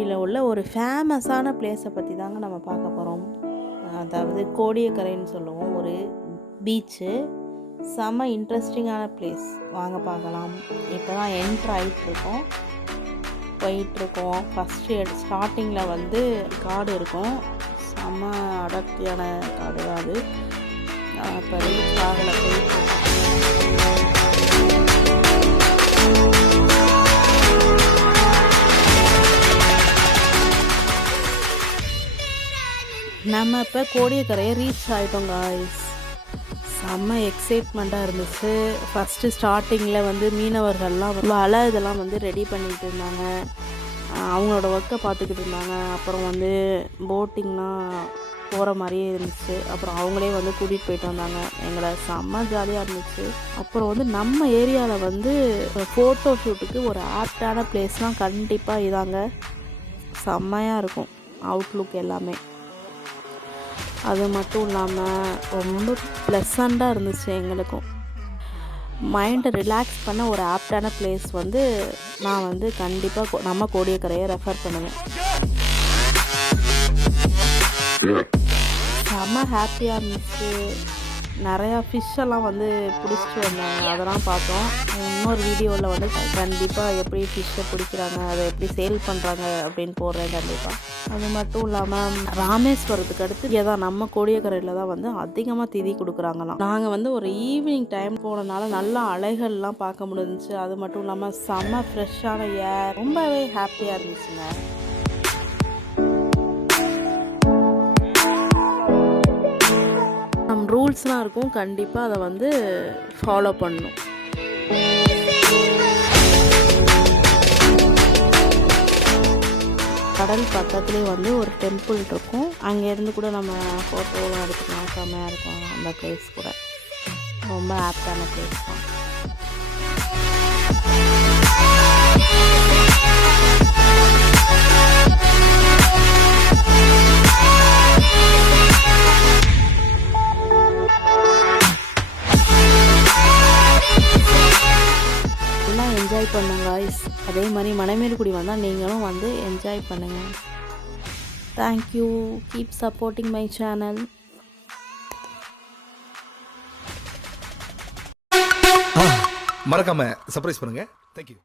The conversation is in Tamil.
மணமேல்குடியில் உள்ள ஒரு ஃபேமஸான பிளேஸை பற்றி தாங்க நம்ம பார்க்க போகிறோம். அதாவது கோடியக்கரைன்னு சொல்லுவோம், ஒரு பீச்சு. செம்ம இன்ட்ரெஸ்டிங்கான பிளேஸ், வாங்க பார்க்கலாம். இப்போ தான் என்ட்ரு ஆகிட்டுருக்கோம், போயிட்டுருக்கோம். ஃபஸ்ட்டு ஸ்டார்டிங்கில் வந்து காடு இருக்கும், செம்ம அடர்த்தியான காடு தான் அது. இப்போ ரீச் ஆகலை, போயிட்டுருக்கோம். நம்ம இப்போ கோடியக்கரையை ரீச் ஆகிட்டோம் காய்ஸ். செம்ம எக்ஸைட்மெண்ட்டாக இருந்துச்சு. ஃபஸ்ட்டு ஸ்டார்டிங்கில் வந்து மீனவர்கள்லாம் வலை இதெல்லாம் வந்து ரெடி பண்ணிகிட்டு இருந்தாங்க, அவங்களோட ஒர்க்கை பார்த்துக்கிட்டு இருந்தாங்க. அப்புறம் வந்து போட்டிங்லாம் போகிற மாதிரியே இருந்துச்சு. அப்புறம் அவங்களே வந்து கூட்டிகிட்டு போயிட்டு வந்தாங்க எங்களை. செம்ம ஜாலியாக இருந்துச்சு. அப்புறம் வந்து நம்ம ஏரியாவில் வந்து ஃபோட்டோ ஷூட்டுக்கு ஒரு ஆப்டான பிளேஸ்லாம் கண்டிப்பாக இதாங்க. செம்மையாக இருக்கும் அவுட்லுக் எல்லாமே. அது மட்டும் இல்லாமல் ரொம்ப ப்ளசண்ட்டாக இருந்துச்சு எங்களுக்கும். மைண்டை ரிலாக்ஸ் பண்ண ஒரு ஆப்டான பிளேஸ் வந்து நான் வந்து கண்டிப்பாக நம்ம கோடியக்கரையை ரெஃபர் பண்ணுவேன். செம்ம ஹாப்பியாக இருந்துச்சு. நிறையா ஃபிஷ்ஷெல்லாம் வந்து பிடிச்சிட்டு வந்தாங்க, அதெல்லாம் பார்த்தோம். இன்னொரு வீடியோவில் வந்து கண்டிப்பாக எப்படி ஃபிஷ்ஷை பிடிக்கிறாங்க, அதை எப்படி சேல் பண்ணுறாங்க அப்படின்னு போடுறேன் கண்டிப்பாக. அது மட்டும் இல்லாமல் ராமேஸ்வரத்துக்கு அடுத்து ஏதாவது நம்ம கோடியக்கரையில் தான் வந்து அதிகமாக திதி கொடுக்குறாங்களாம். நாங்கள் வந்து ஒரு ஈவினிங் டைம் போனனால நல்லா அலைகள்லாம் பார்க்க முடிஞ்சிச்சு. அது மட்டும் இல்லாமல் செம்ம ஃப்ரெஷ்ஷான ஏர், ரொம்பவே ஹாப்பியாக இருந்துச்சுங்க. ரூல்ஸ்லாம் இருக்கும், கண்டிப்பாக அதை வந்து ஃபாலோ பண்ணணும். கடல் பக்கத்துலேயே வந்து ஒரு டெம்பிள் இருக்கும், அங்கேருந்து கூட நம்ம ஃபோட்டோலாம் எடுத்துக்கலாம். செம்மையாக இருக்கும் அந்த பிளேஸ் கூட. ரொம்ப ஆப்டான பிளேஸ் தான். என்ஜாய் பண்ணுங்க காய்ஸ். அதே மாதிரி மணமேல்குடி வந்தால் நீங்களும் வந்து என்ஜாய் பண்ணுங்கள். Thank you, keep supporting my channel. மறக்காம சர்ப்ரைஸ் பண்ணுங்க. தேங்க்யூ.